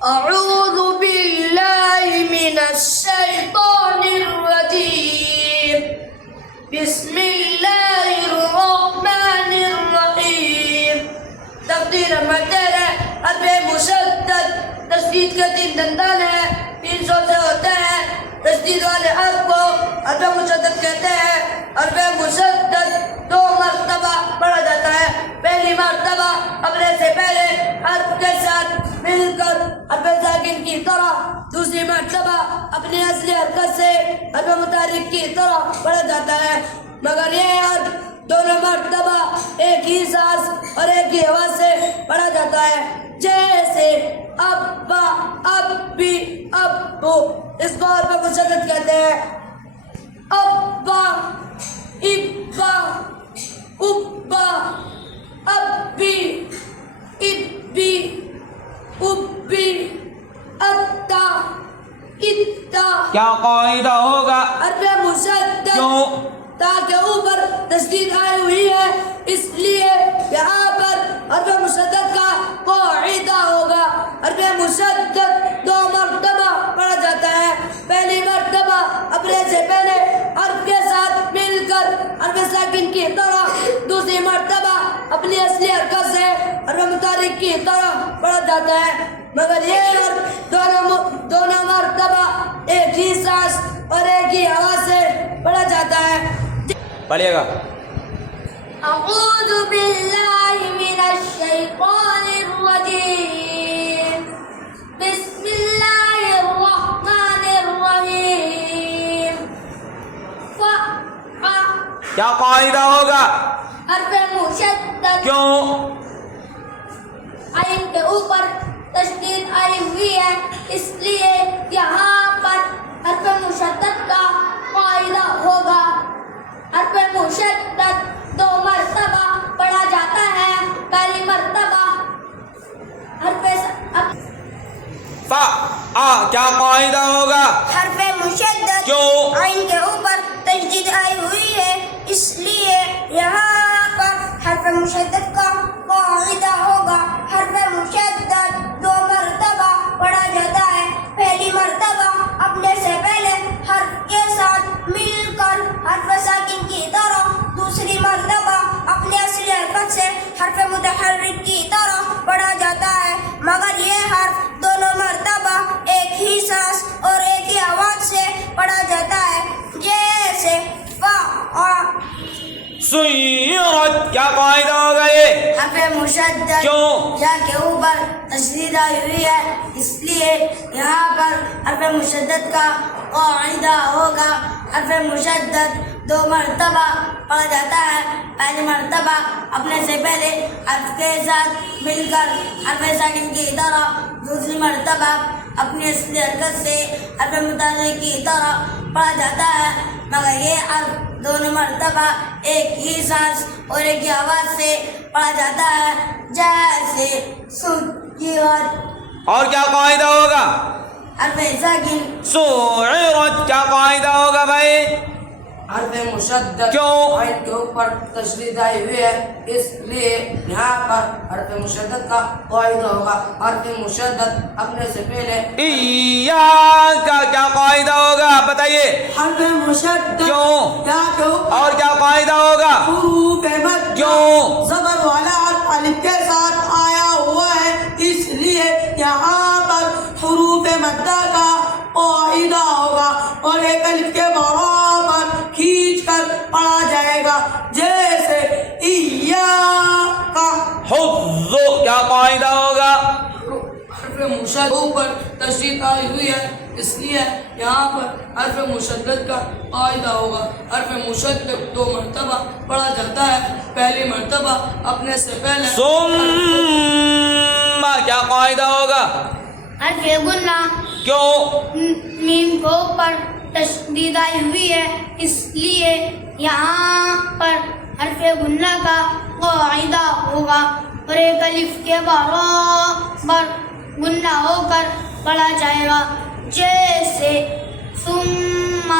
أعوذ بالله من الشيطان الرجيم بسم الله الرحمن الرحيم تقدیر مدر حرف مشدد تشدید کا تین دندان ہے 300 سے ہوتا ہے تشدید والے حرف کو حرف مشدد کہتے ہیں حرف مشدد 2 مرتبہ پڑھا جاتا ہے پہلی مرتبہ اپنے سے پہلے حرف کے ساتھ مل کر حرف ساکن کی طرح دوسری مرتبہ اپنی اصلی حرکت سے حرف متحرک کی طرح پڑھا جاتا ہے مگر یہ حرف دونوں مرتبہ ایک ہی سانس اور ایک ہی آواز سے پڑھا جاتا ہے جیسے ابا ابی ابو اس کو حرف مشدد کہتے ہیں ابا ابا ابا ابی ابی ابی اتا اتا کیا قاعدہ ہوگا؟ حرف مشدد کیوں؟ تاکہ اوپر تشدید آئی ہوئی ہے اس لیے یہاں پر حرف مشدد کا قاعدہ ہوگا حرف مشدد 2 مرتبہ پڑھا جاتا ہے پہلی مرتبہ اپنے سے پہلے حرف کے ساتھ مل کر حرف ساکن کی طرح دوسری مرتبہ اپنی اصلی حرکت سے حرف متحرک کی طرح پڑھا جاتا ہے مگر یہ حرف دونوں مرتبہ ایک ہی سانس اور ایک ہی آواز سے پڑھا جاتا ہے پڑھیے گا اعوذ باللہ من الشیطان الرجیم بسم اللہ الرحمن الرحیم کیا قاعدہ ہوگا؟ حرف مشدد کیوں؟ عین کے اوپر تشدید آئی ہوئی ہے اس لیے یہاں پر حرف مشدد کا قاعدہ ہوگا حرف مشدد 2 مرتبہ پڑھا جاتا ہے پہلی مرتبہ حرف کیا قاعدہ ہوگا؟ حرف مشدد کیوں؟ عین کے اوپر تشدید آئی ہوئی ہے اس لیے یہاں پر حرف مشدد کا قاعدہ ہوگا حرف مشدد 2 مرتبہ پڑھا جاتا ہے پہلی مرتبہ اپنے سے پہلے حرف کے ساتھ مل کر حرف ساکن کی طرح دوسری مرتبہ اپنے اصلی حرکت سے حرف متحرک کی طرح پڑھا جاتا ہے مگر یہ حرف دونوں مرتبہ ایک ہی سانس اور ایک ہی آواز سے پڑھا جاتا ہے جیسے سیرت کیا قاعدہ ہوگا یہ؟ حرف مشدد کیوں؟ یا کے اوپر تشدید آئی ہوئی ہے اس لیے یہاں پر حرف مشدد کا قاعدہ ہوگا حرف مشدد 2 مرتبہ پڑھا جاتا ہے پہلی مرتبہ اپنے سے پہلے حرف کے ساتھ مل کر حرف ساکن کی طرح دوسری مرتبہ اپنی اصلی حرکت سے حرف متحرک کی طرح پڑھا جاتا ہے مگر یہ حرف دونوں مرتبہ ایک ہی سانس اور ایک ہی آواز سے پڑھا جاتا ہے جیسے سیرت اور کیا قاعدہ ہوگا؟ حرف ساکن سعرت کیا قاعدہ ہوگا بھائی؟ حرف مشدد کیوں؟ عین کے اوپر تشدید آئی ہوئی ہے اس لیے یہاں پر حرف مشدد کا قاعدہ ہوگا حرف مشدد اپنے سے پہلے ایاکا کیا قاعدہ ہوگا بتائیے؟ حرف مشدد کیوں؟ یا کے اوپر اور کیا قاعدہ ہوگا؟ حروف مد کیوں؟ زبر والا الف کے ساتھ آیا ہوا ہے اس لیے یہاں پر حروف مدہ کا قاعدہ ہوگا اور ایک الف کے برابر کھینچ کر پڑھا جائے گا جیسے ایاکا حفظ کیا قاعدہ ہوگا؟ حرف مشدد اوپر تشدید آئی ہوئی ہے اس لیے یہاں پر حرف مشدد کا قاعدہ ہوگا حرف مشدد 2 مرتبہ پڑھا جاتا ہے پہلی مرتبہ اپنے سے پہلے ثم کیا قاعدہ ہوگا؟ حرف گنہ کیوں؟ میم کے اوپر تشدید آئی ہوئی ہے اس لیے یہاں پر حرف گنہ کا قاعدہ ہوگا اور ایک الف کے برابر گنہ ہو کر پڑھا جائے گا جیسے ثم